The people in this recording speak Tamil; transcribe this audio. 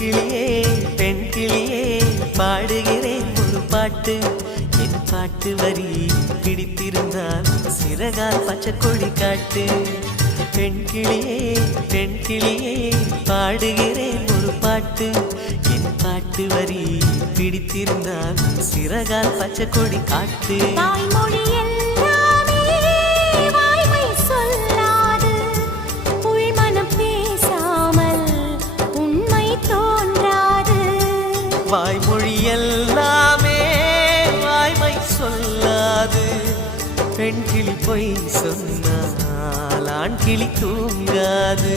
கிளியே பெண் கிளியே பாடுகிறேன் ஒரு பாட்டு என் பாட்டு வரி பிடித்திருந்தால் சிறகால் பச்சை கொடி காட்டு பெண் கிளியே பாடுகிறேன் ஒரு பாட்டு என் பாட்டு வரி பிடித்திருந்தால் சிறகால் பச்சை கொடி காட்டு தாய்மொழி எல்லாமே வாய்மை சொல்லாது உள்மனம் பேசாமல் உண்மை தோன்றாது வாய்மொழி எல்லாமே வாய்மை சொல்லாது பெண் கிளி பொய் சொன்னால் ஆண் கிளி தூங்காது